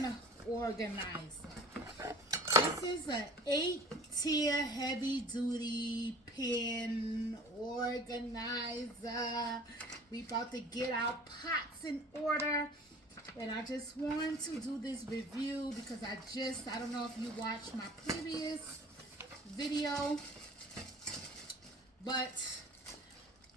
pen organizer. This is an 8-tier heavy duty pen organizer. We about to get our pots in order. And I just wanted to do this review because I don't know if you watched my previous video, but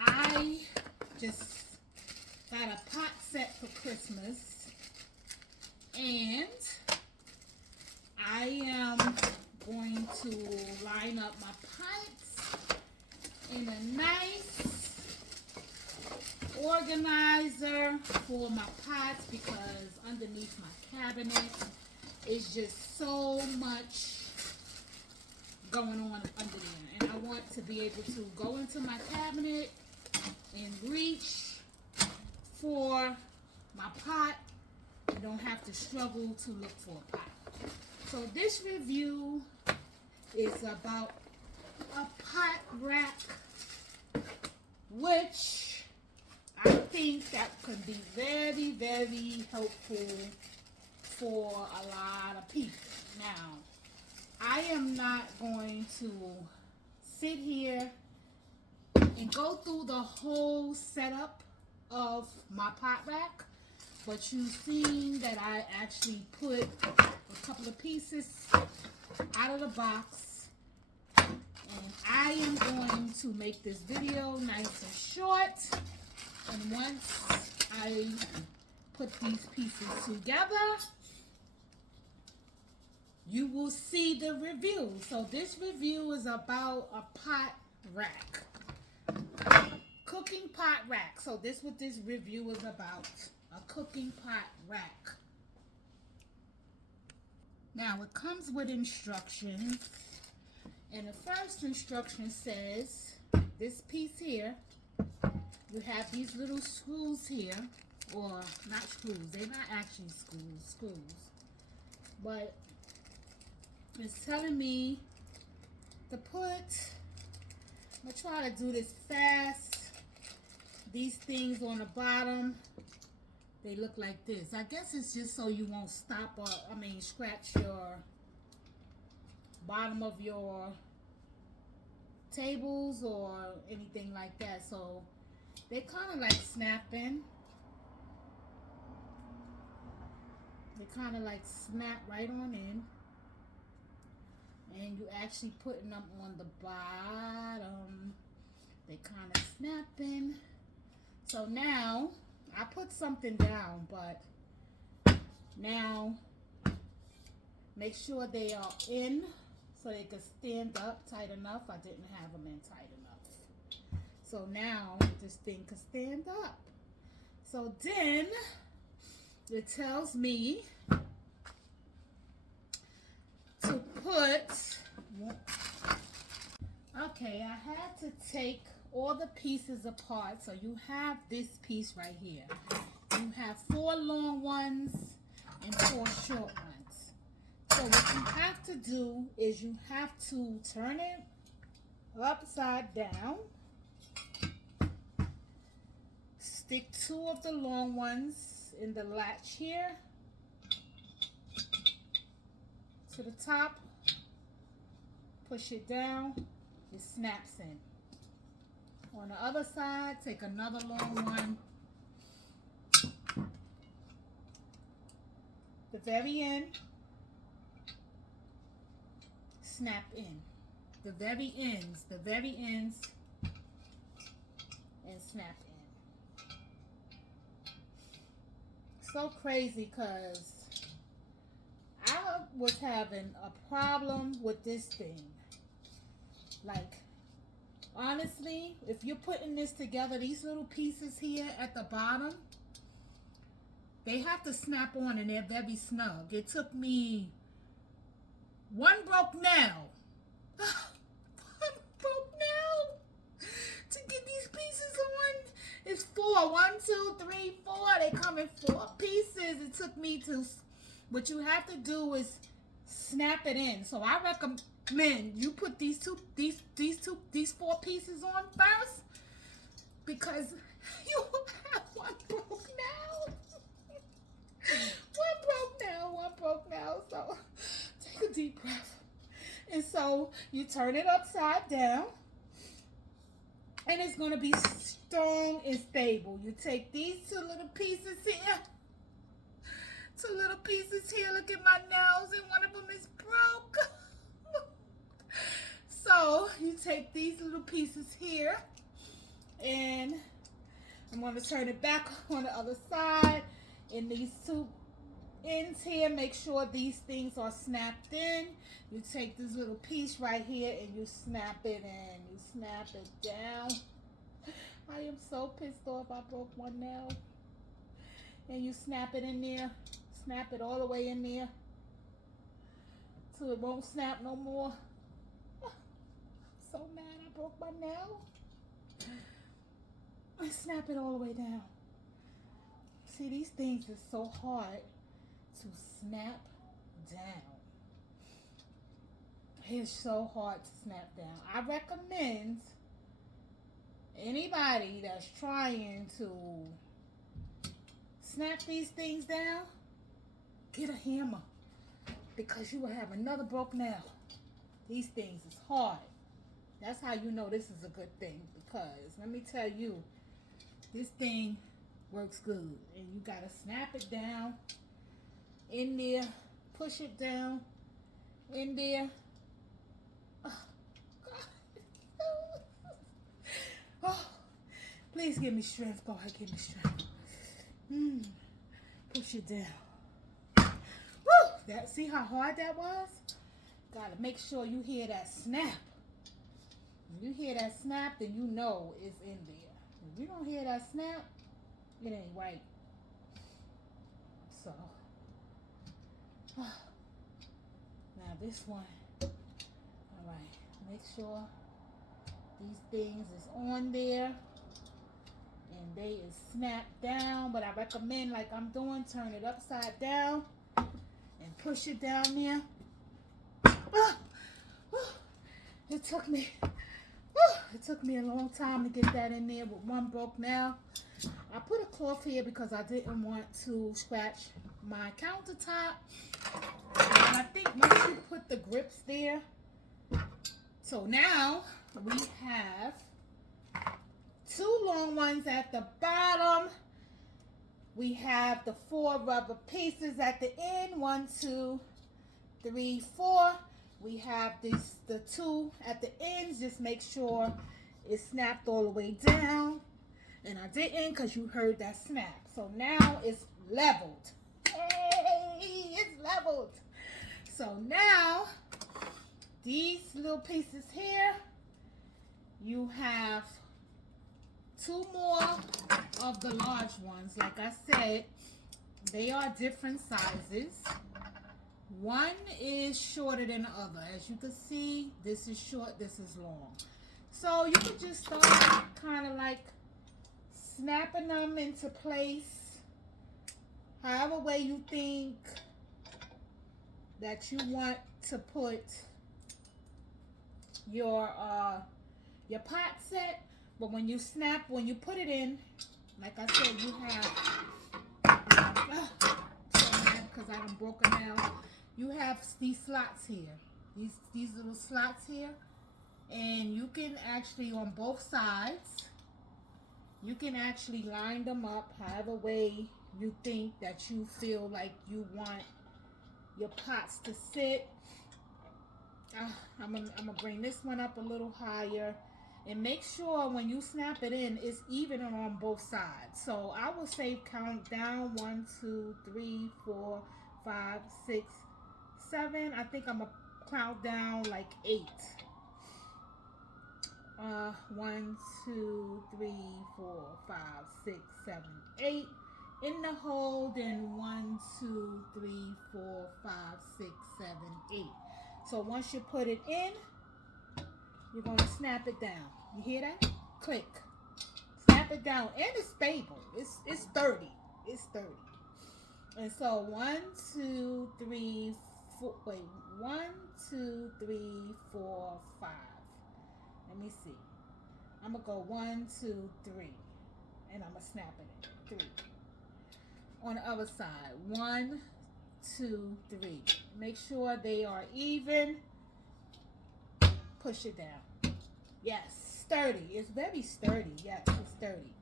I just got a pot set for Christmas, and I am going to line up my pots in a nice organizer for my pots because underneath my cabinet is just so much going on under there, and I want to be able to go into my cabinet and reach for my pot and don't have to struggle to look for a pot. So this review is about a pot rack, which I think that could be very, very helpful for a lot of people. Now, I am not going to sit here and go through the whole setup of my pot rack, but you've seen that I actually put a couple of pieces out of the box, and I am going to make this video nice and short. And once I put these pieces together, you will see the review. So this review is about a pot rack, cooking pot rack. So this is what this review is about, a cooking pot rack. Now it comes with instructions, and the first instruction says this piece here, you have these little screws here, or not screws, they're not actually screws, but it's telling me to put, I'm going to try to do this fast, these things on the bottom, they look like this. I guess it's just so you won't scratch your bottom of your tables or anything like that. So they kind of like snapping. They kind of like snap right on in. And you actually putting them on the bottom. They kind of snapping. So now, I put something down, but now make sure they are in so they can stand up tight enough. I didn't have them in tight enough. So now this thing can stand up. So then it tells me to put, okay, I had to take all the pieces apart. So you have this piece right here. You have 4 long ones and 4 short ones. So what you have to do is you have to turn it upside down. Stick 2 of the long ones in the latch here to the top. Push it down. It snaps in. On the other side, take another long one. The very end, snap in. The very ends, and snap in. So crazy because I was having a problem with this thing. Like, honestly, if you're putting this together, these little pieces here at the bottom, they have to snap on and they're very snug. It took me one broke nail to get these pieces on. It's 4. 1, 2, 3, 4. They come in 4 pieces. It took me to, what you have to do is snap it in. So I recommend you put these 4 pieces on first, because you will have one broke nail. One And so you turn it upside down, and it's going to be strong and stable. You take these two little pieces here. Two little pieces here. Look at my nails, and one of them is broke. So you take these little pieces here, and I'm going to turn it back on the other side. And these two ends here, make sure these things are snapped in. You take this little piece right here and you snap it in. You snap it down. I am so pissed off I broke one nail. And you snap it in there. Snap it all the way in there so it won't snap no more. So mad I broke my nail. I snap it all the way down. See, these things are so hard to snap down. It's so hard to snap down. I recommend anybody that's trying to snap these things down, get a hammer, because you will have another broke nail. These things is hard. That's how you know this is a good thing, because let me tell you, this thing works good. And you gotta snap it down in there, push it down in there. Oh, God. Oh, please give me strength, God, give me strength. Push it down. Woo! That, see how hard that was? Gotta make sure you hear that snap. When you hear that snap, then you know it's in there. If you don't hear that snap, it ain't right. So, now this one. All right, make sure these things is on there and they is snapped down. But I recommend, like I'm doing, turn it upside down and push it down there. It took me a long time to get that in there with one broke nail. I put a cloth here because I didn't want to scratch my countertop. And I think once you put the grips there, so now we have two long ones at the bottom. We have the 4 rubber pieces at the end. 1, 2, 3, 4. We have the 2 at the ends. Just make sure it's snapped all the way down. And I didn't, because you heard that snap. So now it's leveled. Hey, it's leveled. So now, these little pieces here, you have 2 more of the large ones. Like I said, they are different sizes. One is shorter than the other. As you can see, this is short, this is long. So you can just start kind of like snapping them into place however way you think that you want to put your pot set. But when you snap, when you put it in, like I said, you have so mad because I done broke a nail. You have these slots here, these little slots here, and you can actually, on both sides, you can actually line them up however way you think that you feel like you want your pots to sit. I'm gonna bring this one up a little higher, and make sure when you snap it in, it's even on both sides. So I will say count down 1, 2, 3, 4, 5, 6, 7. I think I'm gonna count down like 8. 1, 2, 3, 4, 5, 6, 7, 8 in the hole. Then 1, 2, 3, 4, 5, 6, 7, 8. So once you put it in, you're going to snap it down. You hear that? Click. Snap it down. And it's stable. It's sturdy. It's sturdy. And so 1, 2, 3, 4. Wait. 1, 2, 3, 4, 5. Let me see. I'm going to go 1, 2, 3. And I'm going to snap it in. 3. On the other side. 1, 2, 3. Make sure they are even. push it down. Yes, sturdy. It's very sturdy. Yes, it's sturdy.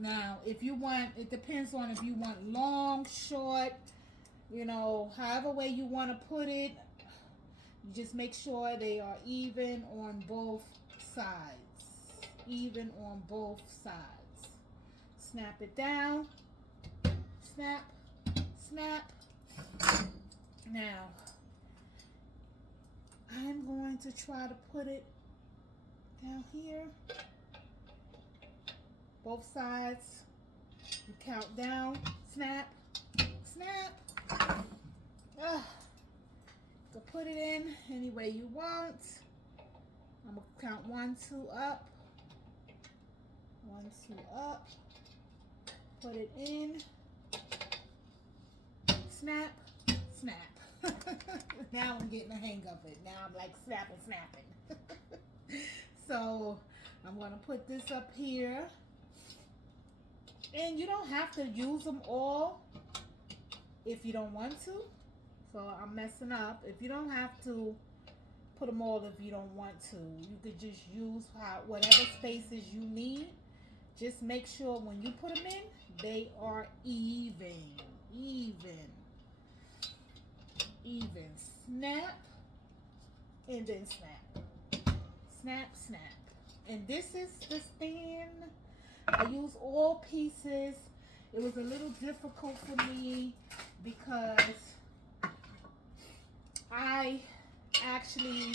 Now, if you want, it depends on if you want long, short, you know, however way you want to put it. You just make sure they are even on both sides. Even on both sides. Snap it down. Snap. Snap. Now, I'm going to try to put it down here. Both sides. You count down. Snap. Snap. You can put it in any way you want. I'm going to count 1, 2 up. 1, 2 up. Put it in. Snap. Snap. Now I'm getting the hang of it. Now I'm like snapping. So I'm going to put this up here. And you don't have to use them all if you don't want to. So I'm messing up. If you don't have to put them all if you don't want to. You could just use whatever spaces you need. Just make sure when you put them in, they are even. Even. Snap and then snap. Snap, snap. And this is the stand. I use all pieces. It was a little difficult for me because I actually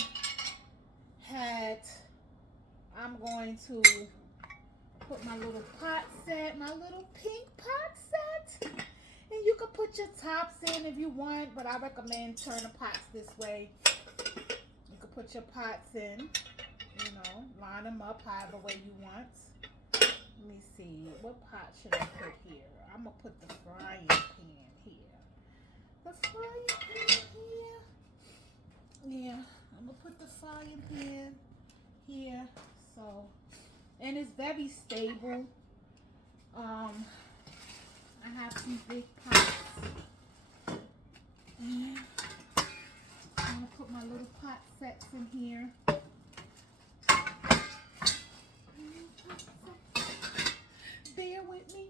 I'm going to put my little pot set, my little pink pot set. And you can put your tops in if you want, but I recommend turn the pots this way. You can put your pots in, you know, line them up however way you want. Let me see, what pot should I put here? I'm going to put the frying pan here. The frying pan here. Yeah, I'm going to put the frying pan here. So, and it's very stable. I have some big pots. And I'm going to put my little pot sets in here. Bear with me.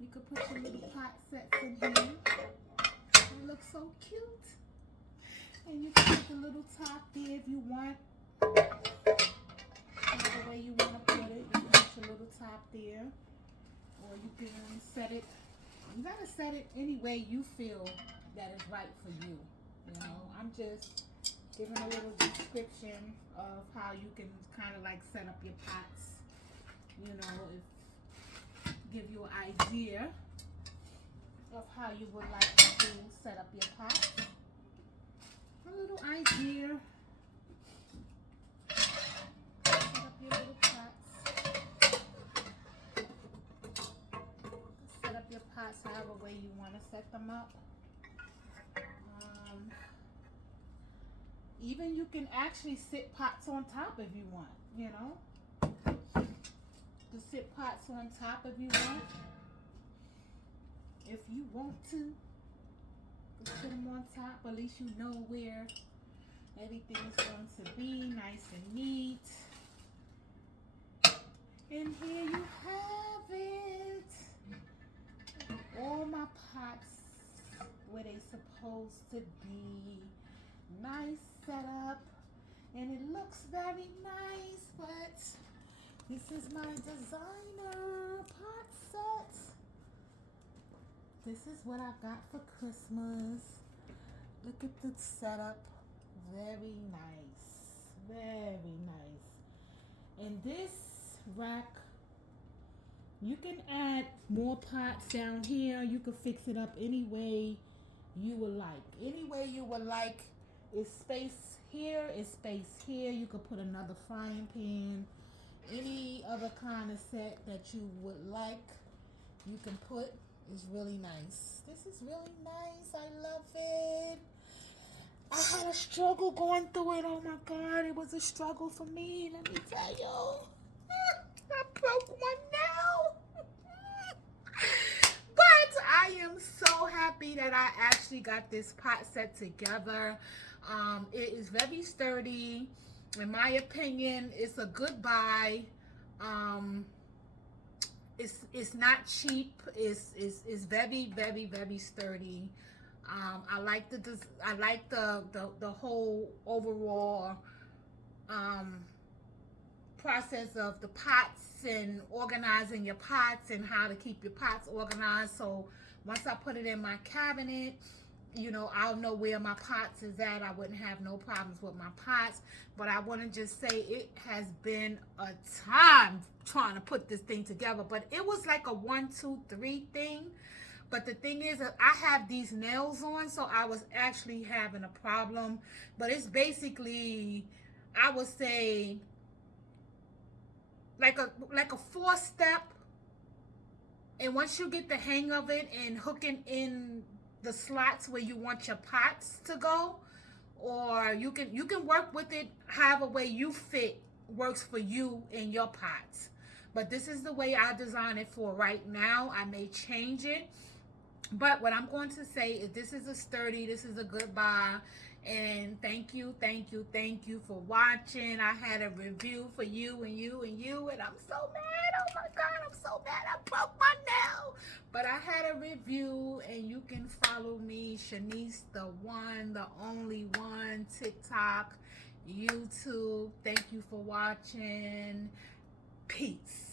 You could put your little pot sets in here. They look so cute. And you can put the little top there if you want. Whatever way you want to put it. You can put your little top there. Or you can set it. You got to set it any way you feel that is right for you. You know, I'm just giving a little description of how you can kind of like set up your pots. You know, give you an idea of how you would like to set up your pot. A little idea. Set up your little pots. Set up your pots however way you want to set them up. Even you can actually sit pots on top if you want, you know. To sit pots on top if you want. If you want to sit them on top, at least you know where everything is going to be, nice and neat. And here you have it. All my pots where they supposed to be. Nice setup. And it looks very nice, but this is my designer pot set. This is what I got for Christmas. Look at the setup. Very nice. Very nice. And this rack, you can add more pots down here. You can fix it up any way you would like. Any way you would like. Is space here, is space here. You could put another frying pan. Any other kind of set that you would like, you can put. Is really nice. This is really nice. I love it. I had a struggle going through it. Oh my God, it was a struggle for me. Let me tell you. I broke one now. But I I am so happy that I actually got this pot set together. It is very sturdy. In my opinion, it's a good buy. Um, it's not cheap. It's very very sturdy. I like the whole overall um, process of the pots and organizing your pots and how to keep your pots organized. So once I put it in my cabinet, you know, I'll know where my pots is at. I wouldn't have no problems with my pots. But I want to just say it has been a time trying to put this thing together. But it was like a 1, 2, 3 thing. But the thing is that I have these nails on, so I was actually having a problem. But it's basically, I would say, like a 4 step. And once you get the hang of it and hooking in the slots where you want your pots to go, or you can work with it however way you fit works for you and your pots. But this is the way I design it for right now. I may change it, but what I'm going to say is this is this is a good buy. And thank you, thank you, thank you for watching. I had a review for you and you and you, and I'm so mad. Oh my God, I'm so mad. I broke my nail. But I had a review, and you can follow me, Shanice, the one, the only one, TikTok, YouTube. Thank you for watching. Peace.